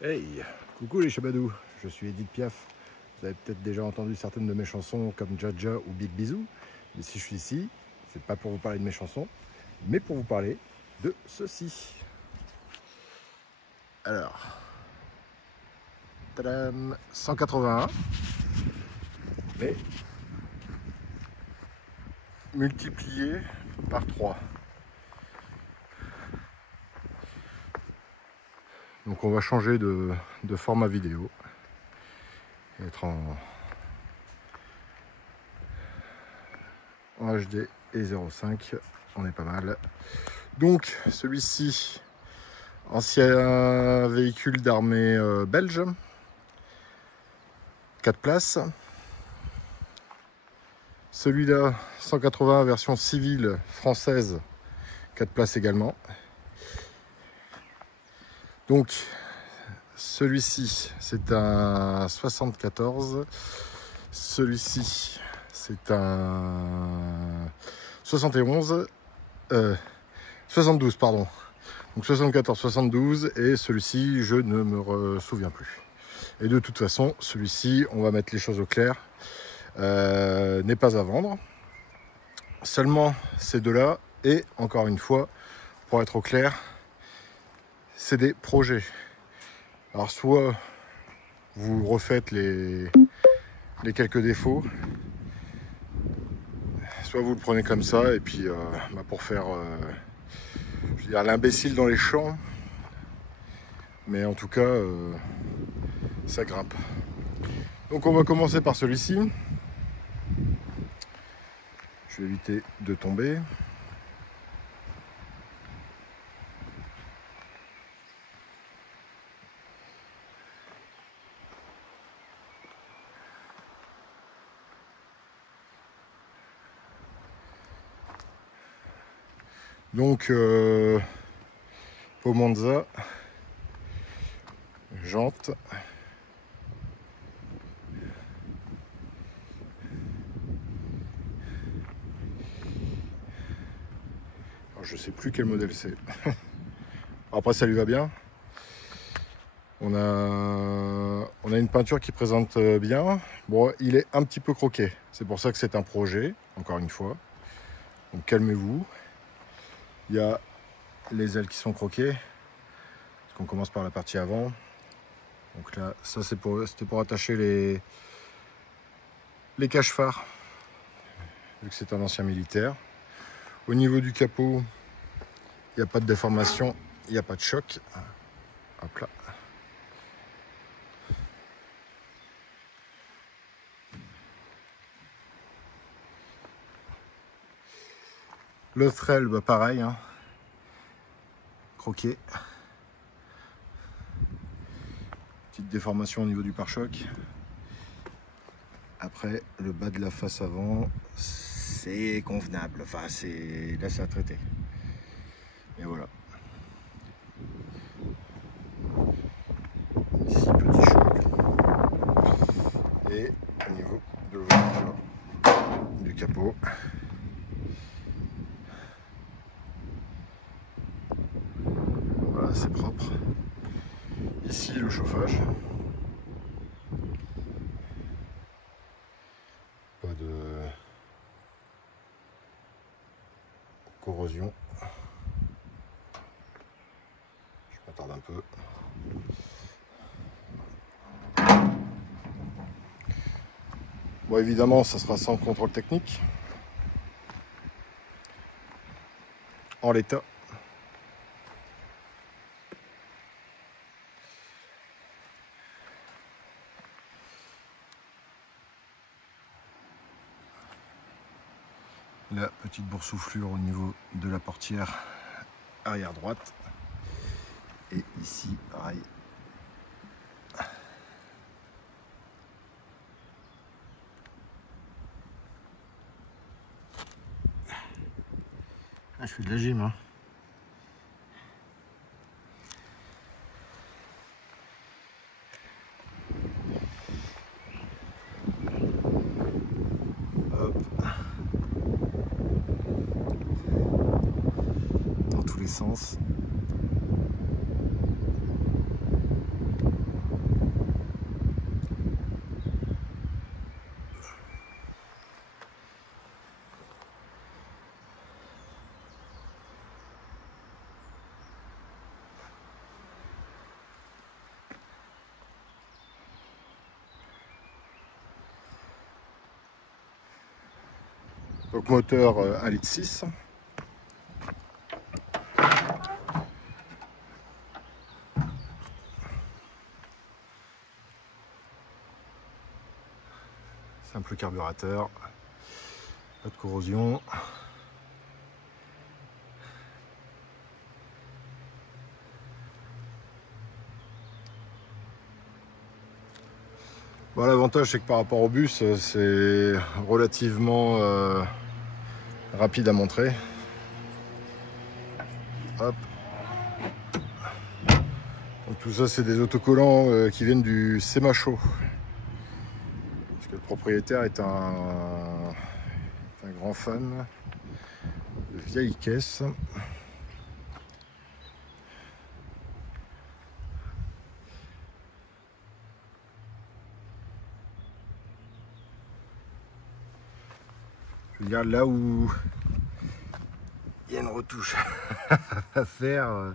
Hey, coucou les chabadous, je suis Edith Piaf. Vous avez peut-être déjà entendu certaines de mes chansons comme Jaja ou Big Bisou. Mais si je suis ici, c'est pas pour vous parler de mes chansons, mais pour vous parler de ceci. Alors, tadam, 181, mais multiplié par 3. Donc on va changer de format vidéo et être en HD et 0.5, on est pas mal. Donc celui-ci, ancien véhicule d'armée belge, 4 places. Celui-là, 180 version civile française, 4 places également. Donc celui-ci c'est un 74, celui-ci c'est un 71, 72 pardon. Donc 74, 72 et celui-ci je ne me souviens plus. Et de toute façon celui-ci, on va mettre les choses au clair, n'est pas à vendre. Seulement ces deux-là, et encore une fois, pour être au clair, c'est des projets. Alors soit vous refaites les quelques défauts, soit vous le prenez comme ça et puis pour faire je veux dire l'imbécile dans les champs, mais en tout cas ça grimpe. Donc on va commencer par celui-ci. Je vais éviter de tomber. Donc Pomonza, jante, alors, je sais plus quel modèle c'est. Après ça lui va bien. On a une peinture qui présente bien. Bon, il est un petit peu croqué. C'est pour ça que c'est un projet, encore une fois. Donc calmez-vous. Il y a les ailes qui sont croquées. On commence par la partie avant. Donc là, ça c'était pour attacher les cache-phares, vu que c'est un ancien militaire. Au niveau du capot, il n'y a pas de déformation, il n'y a pas de choc. Hop là. L'autre aile, bah pareil, hein. Croqué. Petite déformation au niveau du pare-choc. Après, le bas de la face avant, c'est convenable. Enfin, là, c'est à traiter. Et voilà. Ici, petit choc. Et au niveau de l'ouverture du capot. Voilà, c'est propre. Ici, le chauffage. Pas de corrosion. Je m'attarde un peu. Bon, évidemment, ça sera sans contrôle technique. En l'état. La petite boursouflure au niveau de la portière arrière droite. Et ici, pareil. Ah, je fais de la gym, hein. Hop. Dans tous les sens. Donc moteur 1,6 litre. Simple carburateur, pas de corrosion. Bon, l'avantage c'est que par rapport au bus, c'est relativement rapide à montrer. Hop. Donc tout ça c'est des autocollants qui viennent du Semacho. Parce que le propriétaire est un grand fan de vieilles caisses. Je regarde là où il y a une retouche à faire.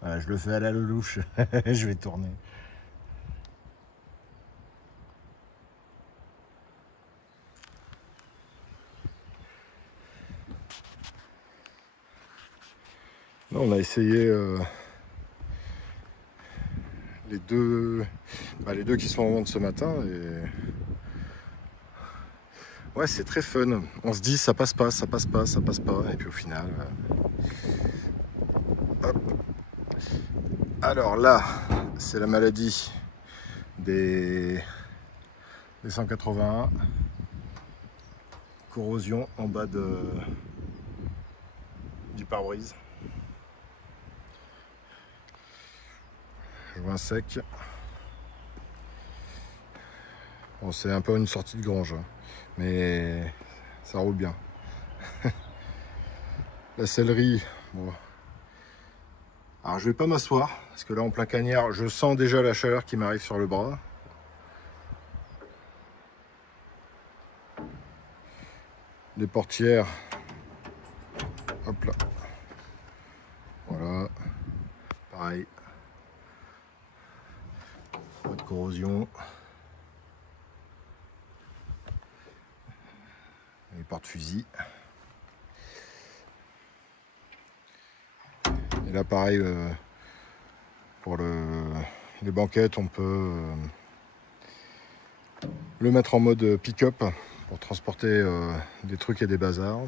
Voilà, je le fais à la louche. Je vais tourner. Là, on a essayé les deux qui sont en vente ce matin et ouais, c'est très fun. On se dit ça passe pas, ça passe pas, ça passe pas, et puis au final hop. Alors là c'est la maladie des 181, corrosion en bas du pare-brise. Joint sec. Bon, c'est un peu une sortie de grange, hein, mais ça roule bien. La sellerie, bon. Alors je vais pas m'asseoir parce que là en plein cagnard, je sens déjà la chaleur qui m'arrive sur le bras. Les portières, hop là, voilà, pareil. Pas de corrosion. Les porte-fusils. Et là pareil, pour les banquettes, on peut le mettre en mode pick-up pour transporter des trucs et des bazars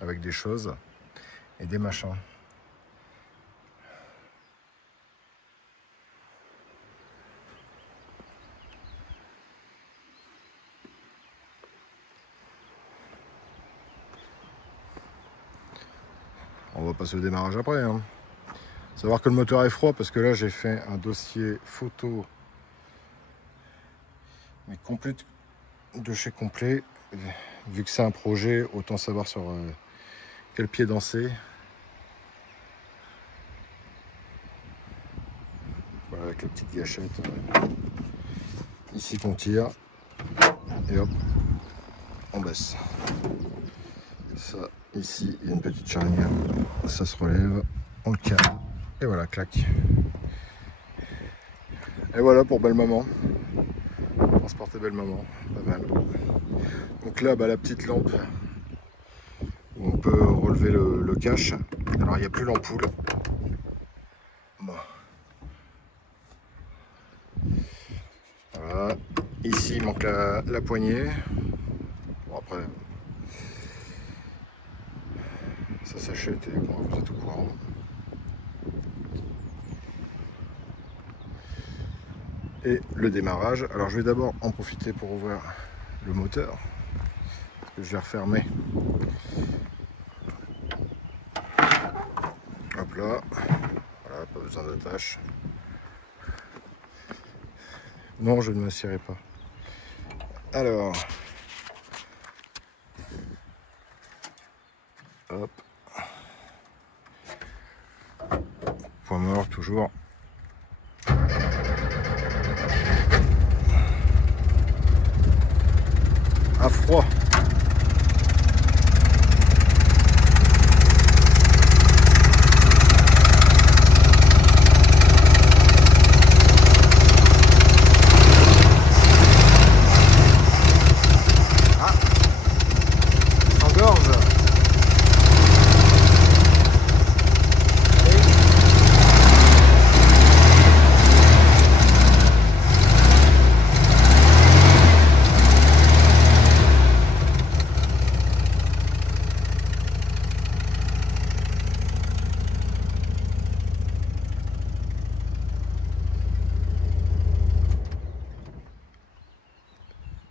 avec des choses et des machins. On va passer au démarrage après, hein. Savoir que le moteur est froid parce que là j'ai fait un dossier photo mais complet de chez complet. Vu que c'est un projet, autant savoir sur quel pied danser. Voilà, avec la petite gâchette. Ici qu'on tire et hop, on baisse. Ça, ici, il y a une petite charnière, ça se relève, on le cale, et voilà, clac. Et voilà pour belle maman, transporter belle maman, pas mal. Donc là, bah, la petite lampe, où on peut relever le cache. Alors il n'y a plus l'ampoule. Bon. Voilà, ici il manque la poignée. Bon après... ça s'achète et bon, vous êtes au courant. Et le démarrage. Alors je vais d'abord en profiter pour ouvrir le moteur. Parce que je l'ai refermé. Hop là. Voilà, pas besoin d'attache. Non, je ne m'assierai pas. Alors. Hop. Point mort toujours. À froid.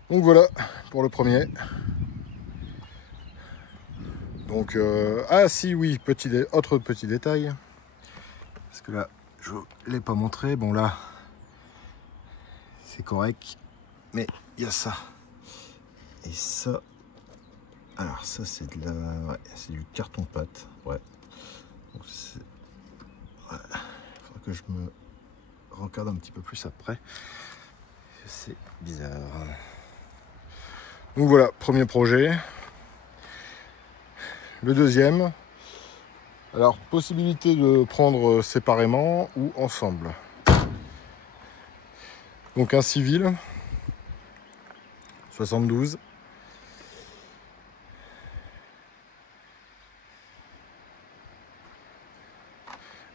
Donc voilà pour le premier. Donc, ah si, oui, autre petit détail. Parce que là, je ne l'ai pas montré. Bon, là, c'est correct. Mais il y a ça. Et ça. Alors, ça, c'est de la. Ouais, c'est du carton-pâte. Ouais. Donc, c'est. Ouais. Il faudra que je me regarde un petit peu plus après. C'est bizarre. Donc voilà, premier projet. Le deuxième. Alors, possibilité de prendre séparément ou ensemble. Donc un civil, 72.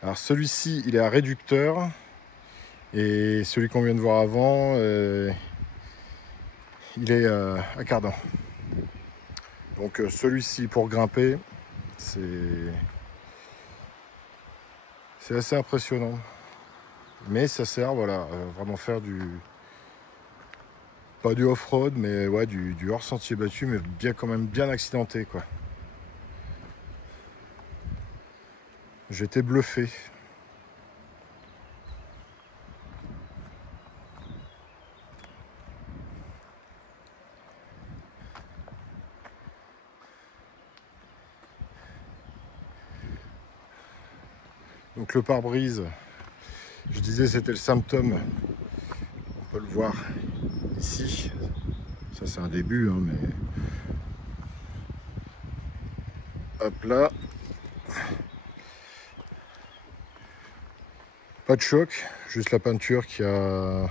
Alors celui-ci, il est à réducteur. Et celui qu'on vient de voir avant, il est à cardan. Donc celui-ci, pour grimper, c'est assez impressionnant. Mais ça sert, voilà, à vraiment faire pas du off-road, mais ouais, du hors sentier battu, mais bien quand même bien accidenté, quoi. J'étais bluffé. Donc le pare-brise, je disais c'était le symptôme. On peut le voir ici. Ça c'est un début, hein, mais hop là. Pas de choc, juste la peinture qui s'est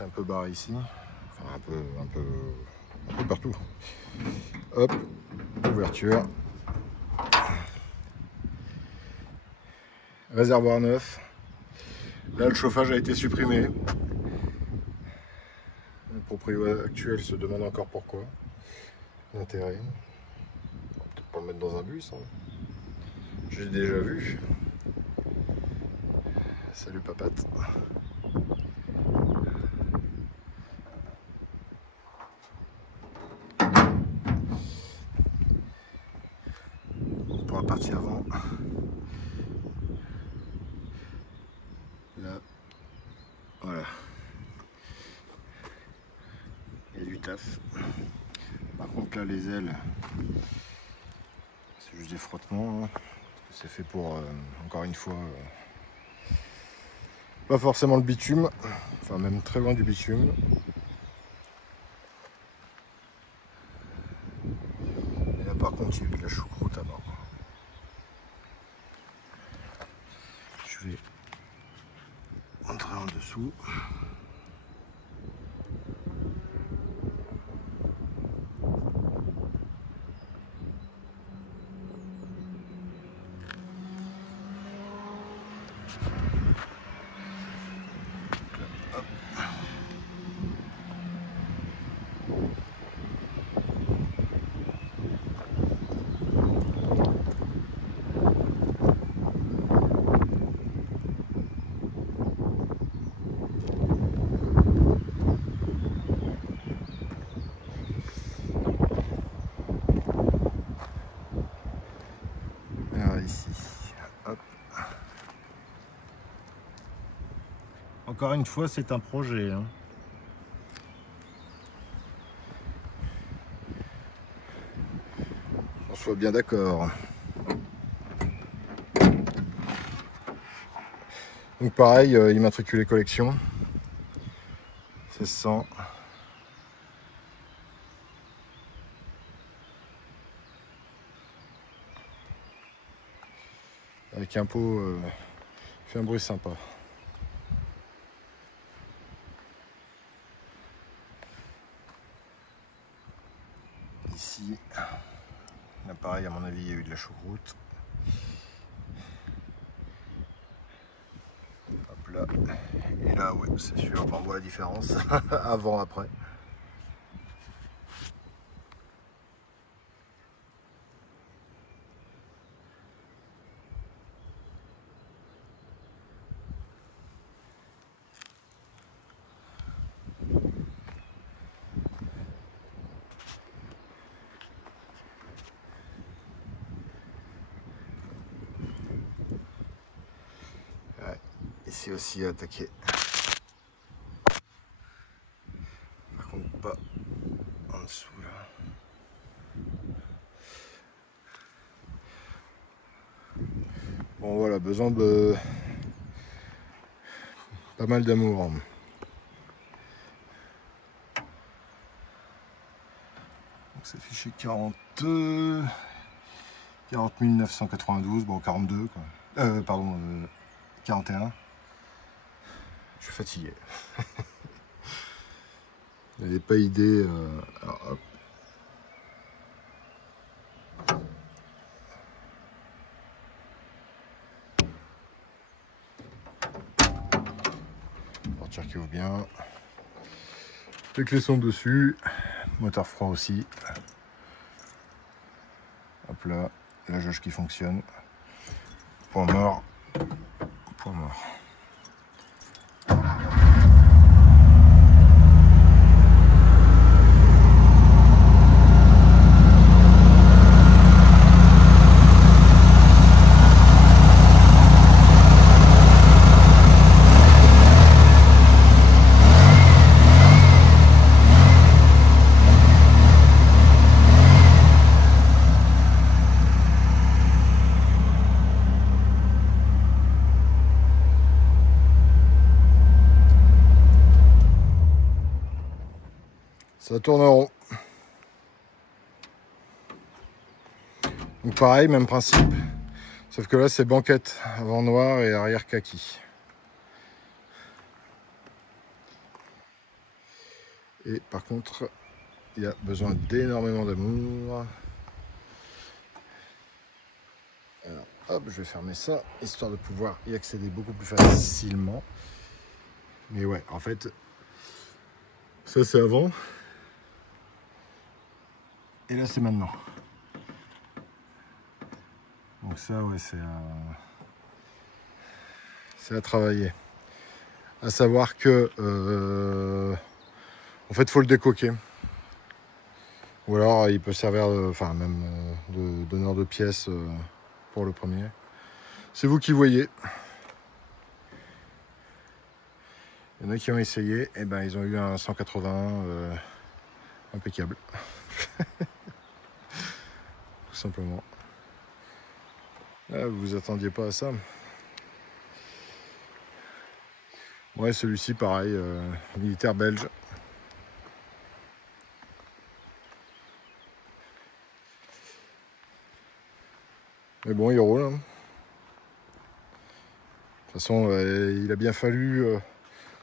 un peu barrée ici. Enfin un peu partout. Hop, ouverture. Réservoir neuf. Là le chauffage a été supprimé. Le propriétaire actuel se demande encore pourquoi. L'intérêt. On va peut-être pas le mettre dans un bus. Hein. J'ai déjà vu. Salut papate. On pourra partir avant. Là, voilà. Il y a du taf. Par contre là les ailes, c'est juste des frottements. Hein. C'est fait pour, encore une fois, pas forcément le bitume. Enfin même très loin du bitume. Et là par contre il y a eu de la choucroute à mort. Je vais entrer en dessous. Alors ici, hop. Encore une fois, c'est un projet. Hein. On soit bien d'accord. Donc pareil, immatriculé collection. 1600. Avec un pot, il fait un bruit sympa. Ici, là pareil, à mon avis, il y a eu de la choucroute. Hop là. Et là, ouais, c'est sûr, on voit la différence avant, après. Ici aussi attaqué. Par contre pas en dessous là. Bon voilà, besoin de pas mal d'amour. Donc ça affiché 40 992, bon 42 quoi. Pardon, 41. Je suis fatigué. Vous n'avez pas idée. Alors, hop. Portière qui vaut bien. Les clés sont dessus. Moteur froid aussi. Hop là, la jauge qui fonctionne. Point mort. Point mort. Ça tourne en rond. Donc pareil, même principe. Sauf que là c'est banquette, avant noir et arrière kaki. Et par contre, il y a besoin d'énormément d'amour. Alors hop, je vais fermer ça, histoire de pouvoir y accéder beaucoup plus facilement. Mais ouais, en fait, ça c'est avant. Et là c'est maintenant. Donc ça ouais c'est à travailler. À savoir que en fait faut le décoquer. Ou alors il peut servir enfin même de donneur de pièces pour le premier. C'est vous qui voyez. Il y en a qui ont essayé, et ben ils ont eu un 180 impeccable. Tout simplement. Ah, vous vous attendiez pas à ça. Ouais, celui-ci pareil, militaire belge. Mais bon, il roule. Hein. De toute façon, il a bien fallu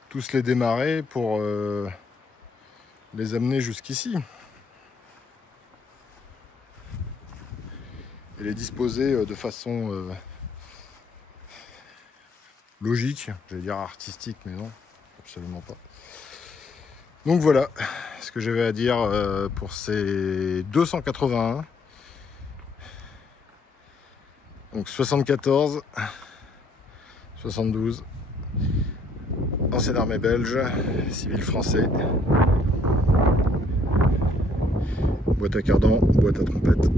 tous les démarrer pour les amener jusqu'ici. Et les disposer de façon logique, j'allais dire artistique, mais non, absolument pas. Donc voilà ce que j'avais à dire pour ces 281. Donc 74, 72, ancienne armée belge, civil français, boîte à cardan, boîte à trompette.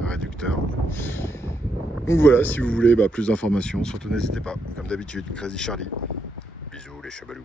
Réducteur. Donc voilà, si vous voulez plus d'informations, surtout n'hésitez pas. Comme d'habitude, Crazy Charlie. Bisous les chabalous.